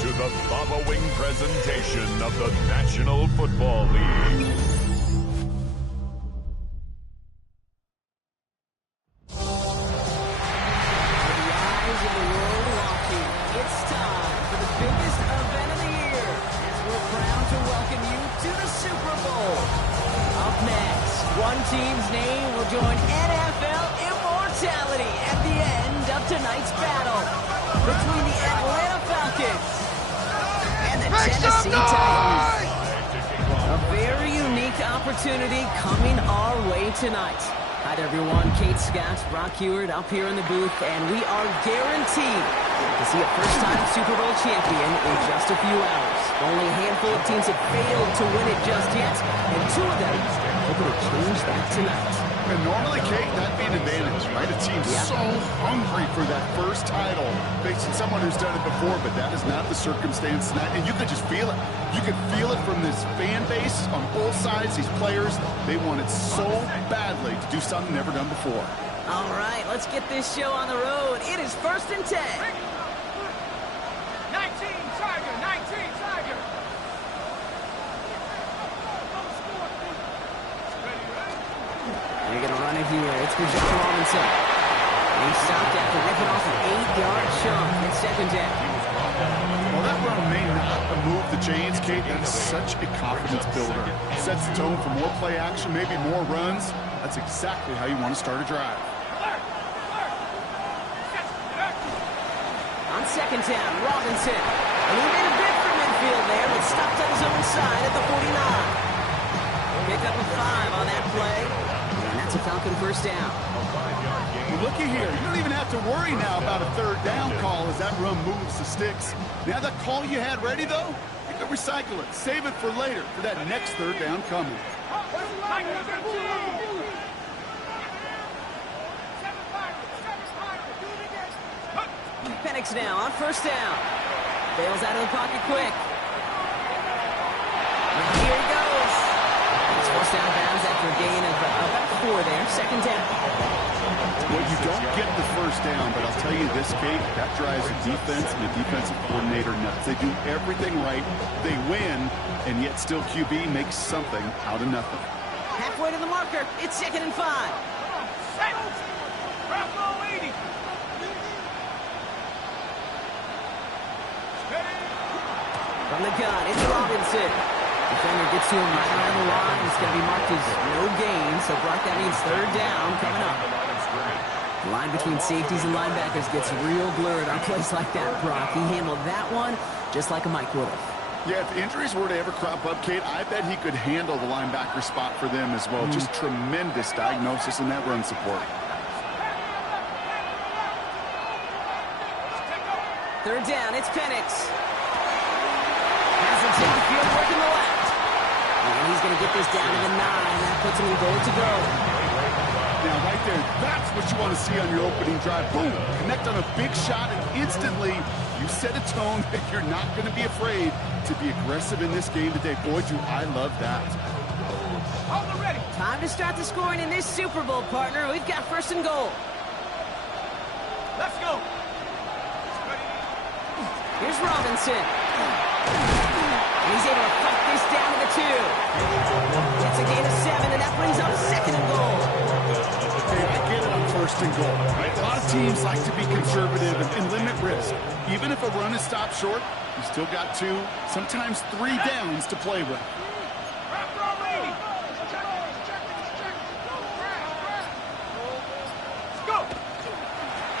to the following presentation of the National Football League. One team's name will join NFL immortality at the end of tonight's battle between the Atlanta Falcons and the Tennessee Titans. A very unique opportunity coming our way tonight. Hi there, everyone. Kate Scott, Brock Heward up here in the booth, and we are guaranteed to see a first-time Super Bowl champion in just a few hours. Only a handful of teams have failed to win it just yet, and two of them hoping to change that tonight. And normally, Kate, that'd be an advantage, right? A team so hungry for that first title, facing someone who's done it before, but that is not the circumstance tonight. And you could just feel it. You could feel it from this fan base on both sides. These players, they wanted so badly to do something never done before. All right, let's get this show on the road. It is 1st and 10. 19, Tiger, 19, Tiger. They're going to run it here. It's for John Robinson. And he stopped after ripping off an 8-yard chunk. It's 2nd down. Well, that run may not have moved the chains, Kate. That is such a confidence builder. It sets the tone for more play action, maybe more runs. That's exactly how you want to start a drive. On 2nd down, Robinson. And he made a bid for midfield there, but stopped on his own side at the 49. Pick up a 5 on that play. And that's a Falcon first down. Well, looky here. You don't even have to worry now about a 3rd down call as that run moves the sticks. Now that call you had ready, though, you can recycle it. Save it for later for that next 3rd down coming. Penix now on 1st down. Bails out of the pocket quick. And here he goes. He's forced out of bounds after a gain of about 4 there. 2nd down. Well, you don't get the 1st down, but I'll tell you this, Kate, that drives the defense and the defensive coordinator nuts. They do everything right. They win, and yet still QB makes something out of nothing. Halfway to the marker. It's 2nd and 5. From the gun, it's Robinson. Defender gets to him right around the line. It's going to be marked as no gain. So, Brock, that means 3rd down coming up. The line between safeties and linebackers gets real blurred on plays like that, Brock. He handled that one just like a Mike would have. Yeah, if injuries were to ever crop up, Kate, I bet he could handle the linebacker spot for them as well. Just tremendous diagnosis in that run support. 3rd down, it's Penix. Has it downfield, working the left. And he's going to get this down to the 9. That puts him in goal to go. Now, right there, that's what you want to see on your opening drive. Boom! Connect on a big shot, and instantly you set a tone that you're not going to be afraid to be aggressive in this game today. Boy, do I love that. Time to start the scoring in this Super Bowl, partner. We've got 1st and goal. Let's go. Here's Robinson. And he's able to fight this down to the 2. It's a gain of 7, and that brings up 2nd and goal. Hey, I get it on 1st and goal, right? A lot of teams like to be conservative and limit risk. Even if a run is stopped short, you still got 2, sometimes 3 downs to play with.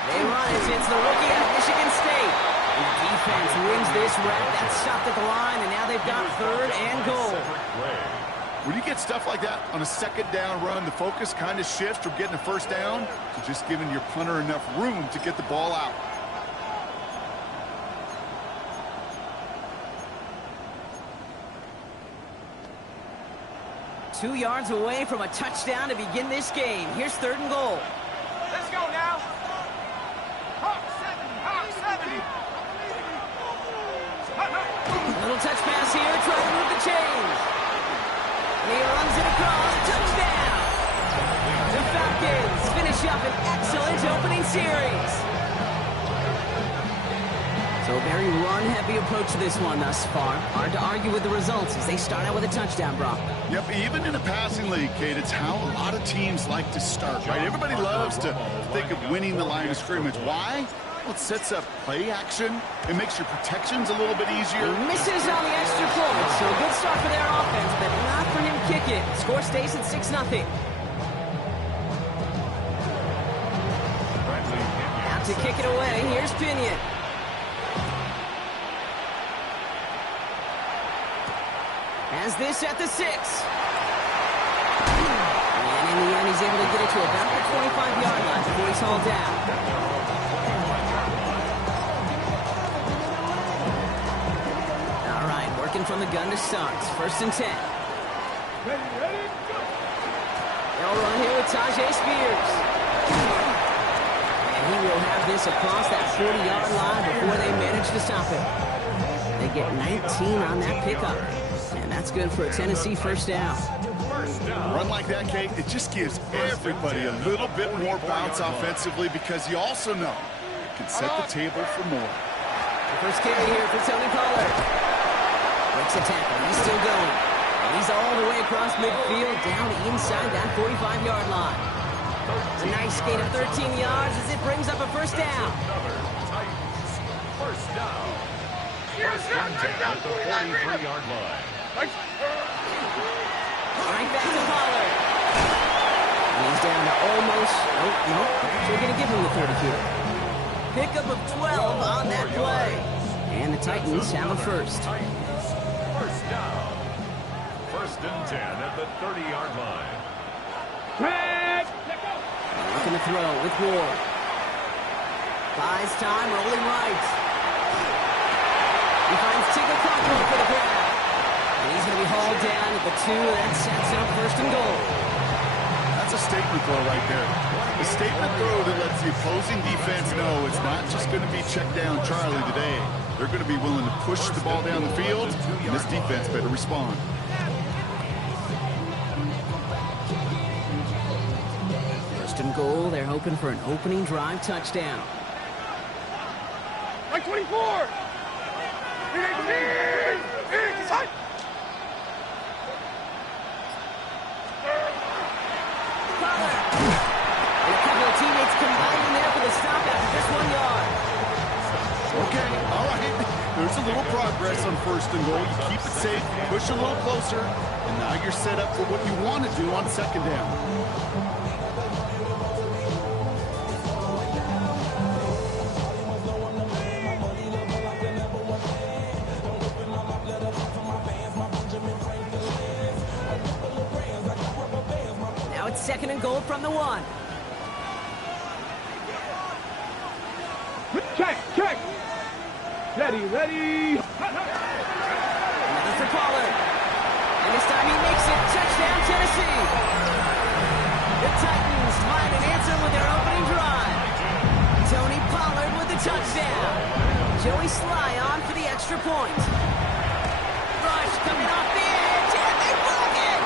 They run it. It's the rookie out of Michigan State. The defense wins this rep. That's stopped at the line, and now they've got 3rd and goal. When you get stuff like that on a 2nd down run, the focus kind of shifts from getting a 1st down to just giving your punter enough room to get the ball out. Two yards away from a touchdown to begin this game. Here's 3rd and goal. Let's go now. Hawk 70. Little touch pass here, trying to move the chains. And he runs it across, touchdown! The Falcons finish up an excellent opening series. So So very run-heavy approach to this one thus far. Hard to argue with the results as they start out with a touchdown, Brock. Yep, even in a passing league, Kate, it's how a lot of teams like to start, right? Everybody loves to think of winning the line of scrimmage. Why? Well, it sets up play action. It makes your protections a little bit easier. He misses on the extra point, so a good start for their offense, but not for him kicking. Score stays at 6-0. Out to kick it away, here's Pinion. Has this at the 6. And in the end, he's able to get it to about the 25-yard line before he's hauled down. All right, working from the gun to start. 1st and 10. They'll run here with Tajay Spears. And he will have this across that 40-yard line before they manage to stop it. They get 19 on that pickup. And that's good for a Tennessee first down. Run like that, Kate, it just gives everybody a little bit more bounce offensively because you also know it can set the table for more. The first carry here for Tony Pollard. Breaks a tackle. He's still going. And he's all the way across midfield down inside that 45-yard line. A nice gain of 13 yards as it brings up a first down. First down. First and 10 at the 43-yard line. Right back to Pollard. And he's down to almost... Nope. We're going to give him the 30 here. Pickup of 12 on that play. And the Titans have a first. First down. First and 10 at the 30-yard line. Looking to throw with Ward. Buys time, rolling right. He finds Tigger Cockrell for the grab. And he's going to be hauled down at the 2. That sets up 1st and goal. That's a statement throw right there. A statement throw that lets the opposing defense know it's not just going to be check down Charlie today. They're going to be willing to push the ball down the field, and this defense better respond. First and goal, they're hoping for an opening drive touchdown. Like 24! Teammates combining there for the stop after just 1 yard. Okay, all right. There's a little progress on 1st and goal. You keep it safe, push a little closer, and now you're set up for what you want to do on 2nd down. Now it's 2nd and goal from the 1. Check! Ready! Another for Pollard. And this time he makes it. Touchdown, Tennessee. The Titans find an answer with their opening drive. Tony Pollard with the touchdown. Joey Sly on for the extra point. Rush coming off the edge, and they block it!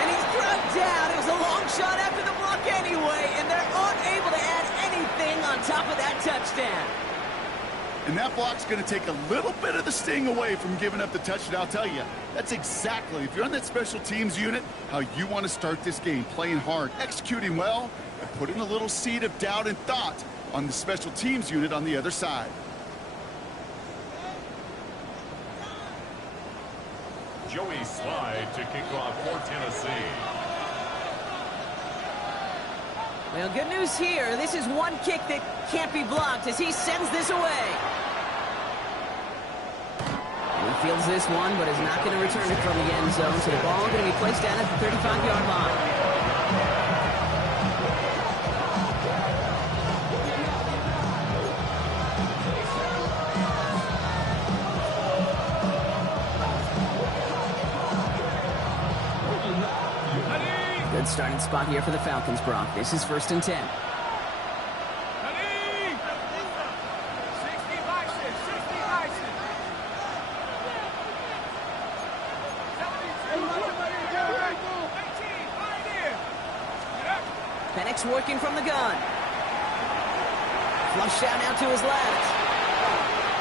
And he's drugged down. It was a long shot after the block anyway, and they're unable to add anything on top of that touchdown. And that block's going to take a little bit of the sting away from giving up the touchdown. I'll tell you, that's exactly, if you're on that special teams unit, how you want to start this game. Playing hard, executing well, and putting a little seed of doubt and thought on the special teams unit on the other side. Joey Slide to kick off for Tennessee. Well, good news here. This is one kick that can't be blocked as he sends this away. And he fields this one, but is not going to return it from the end zone, so the ball going to be placed down at the 35-yard line. Good starting spot here for the Falcons, Brock. This is 1st and 10. Penix working from the gun. Flush out now to his left.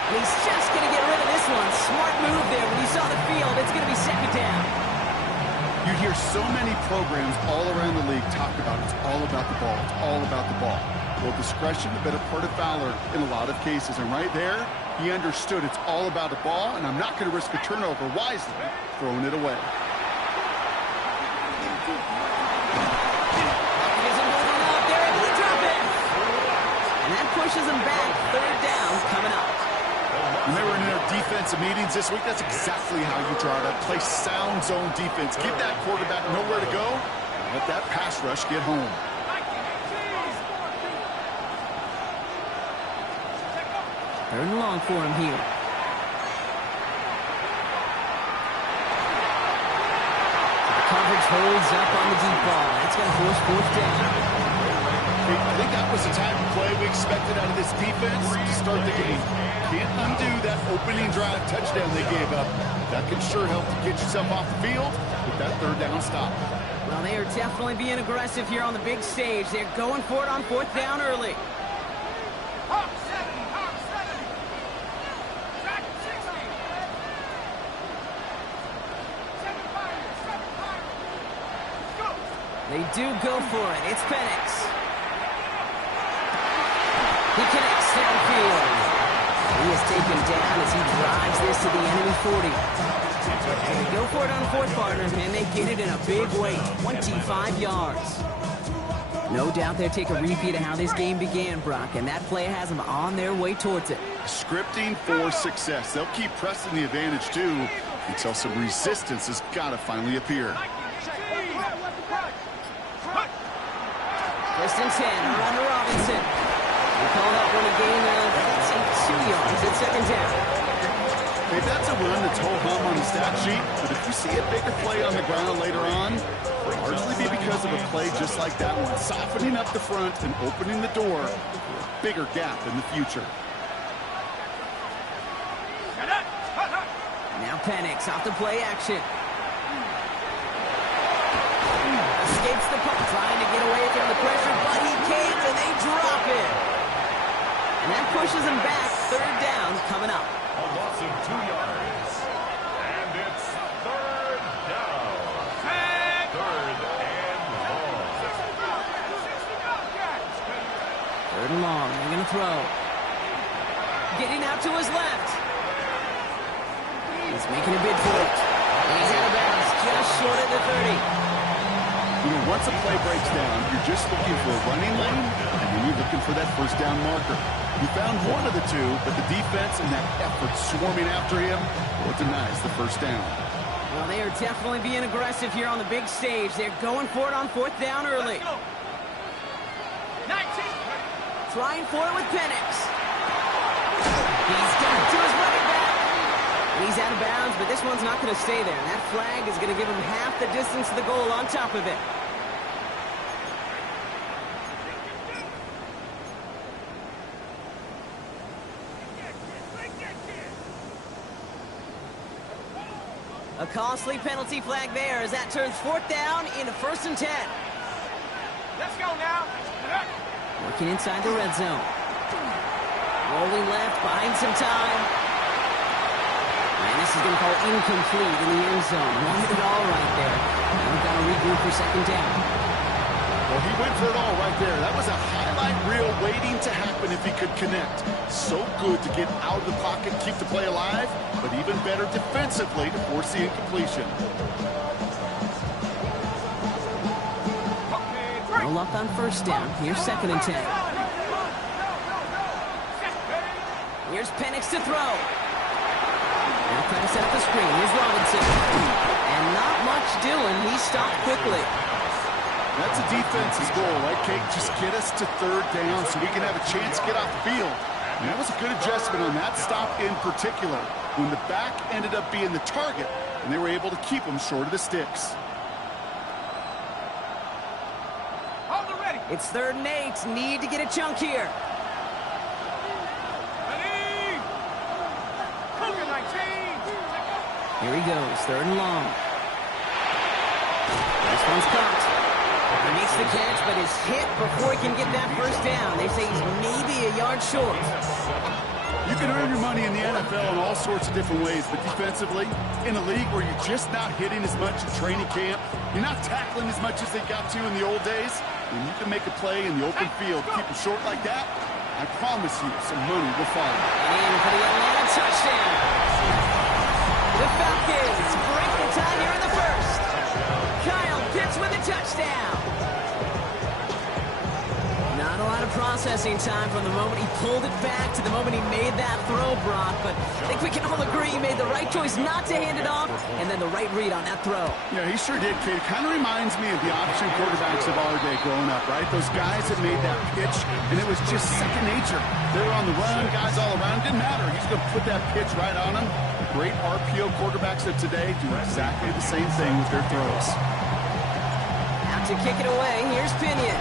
And he's just going to get rid of this one. Smart move there. When he saw the field, it's going to be second down. You hear so many programs all around the league talk about it's all about the ball. It's all about the ball. Well, discretion, the better part of valor in a lot of cases. And right there, he understood it's all about the ball, and I'm not going to risk a turnover wisely, throwing it away. And that pushes him back. Third down coming up. When they were in their defensive meetings this week, that's exactly how you draw it up. Play sound zone defense. Give that quarterback nowhere to go. And let that pass rush get home. Third and long for him here. The coverage holds up on the deep ball. That's going to force fourth down. I think that was the type of play we expected out of this defense to start the game. Can't undo that opening drive touchdown they gave up. That can sure help to get yourself off the field with that third down stop. Well, they are definitely being aggressive here on the big stage. They're going for it on fourth down early. They do go for it. It's Penix. He connects downfield. He is taken down as he drives this to the enemy 40. And they go for it on fourth, partners, and they get it in a big way, 25 yards. No doubt they'll take a repeat of how this game began, Brock, and that play has them on their way towards it. Scripting for success. They'll keep pressing the advantage, too, until some resistance has got to finally appear. First and 10, around to Robinson. They call that one a gain of 2 yards at second down. Hey, that's a run that's ho-hum on the stat sheet, but if you see a bigger play on the ground later on, it'll largely be because of a play just like that one, softening up the front and opening the door for a bigger gap in the future. Now Penix off the play action. Escapes the puck, trying to get away from the pressure, but he can't, and they drop it. And that pushes him back. Third down coming up. A loss of 2 yards. And it's third down. Third and long. Third and long. They're going to throw. Getting out to his left. He's making a bid for it. And he's out of bounds, just short of the 30. You know, once a play breaks down, you're just looking for a running lane, and then you're looking for that first down marker. You found one of the two, but the defense and that effort swarming after him, well, it denies the first down. Well, they are definitely being aggressive here on the big stage. They're going for it on fourth down early. 19. Trying for it with Penix. He's got it to his running back. He's out of bounds, but this one's not going to stay there. And that flag is going to give him half the distance to the goal on top of it. A costly penalty flag there as that turns fourth down into first and 10. Let's go now. Working inside the red zone. Rolling left, buying some time. And this is going to call incomplete in the end zone. Wanted it all right there. Now we've got to regroup for second down. Well, he went for it all right there. That was a highlight reel waiting to happen if he could connect. So good to get out of the pocket, keep the play alive, but even better defensively to force the incompletion. No luck on first down. Here's second and 10. Here's Penix to throw. Now trying to set up the screen. Here's Robinson. And not much doing. He stopped quickly. That's a defense's goal, right, Kate? Just get us to third down so we can have a chance to get off the field. And that was a good adjustment on that stop in particular, when the back ended up being the target, and they were able to keep him short of the sticks. Hold it ready. It's third and 8. Need to get a chunk here. Ready. Cougar 19. Here he goes. Third and long. This one's caught. He makes the catch, but is hit before he can get that first down. They say he's maybe a yard short. You can earn your money in the NFL in all sorts of different ways, but defensively, in a league where you're just not hitting as much in training camp, you're not tackling as much as they got to in the old days, when you can make a play in the open field, keep it short like that, I promise you some money will follow. In for the Atlanta touchdown. The Falcons break the tie here in the first. Kyle Pitts with a touchdown. Not a lot of processing time from the moment he pulled it back to the moment he made that throw, Brock, but I think we can all agree he made the right choice not to hand it off, and then the right read on that throw. Yeah, he sure did, kid. Kind of reminds me of the option quarterbacks of our day growing up, right? Those guys that made that pitch, and it was just second nature. They were on the run, guys all around. Didn't matter. He's going to put that pitch right on them. Great RPO quarterbacks of today do exactly the same thing with their throws. Out to kick it away, here's Pinion.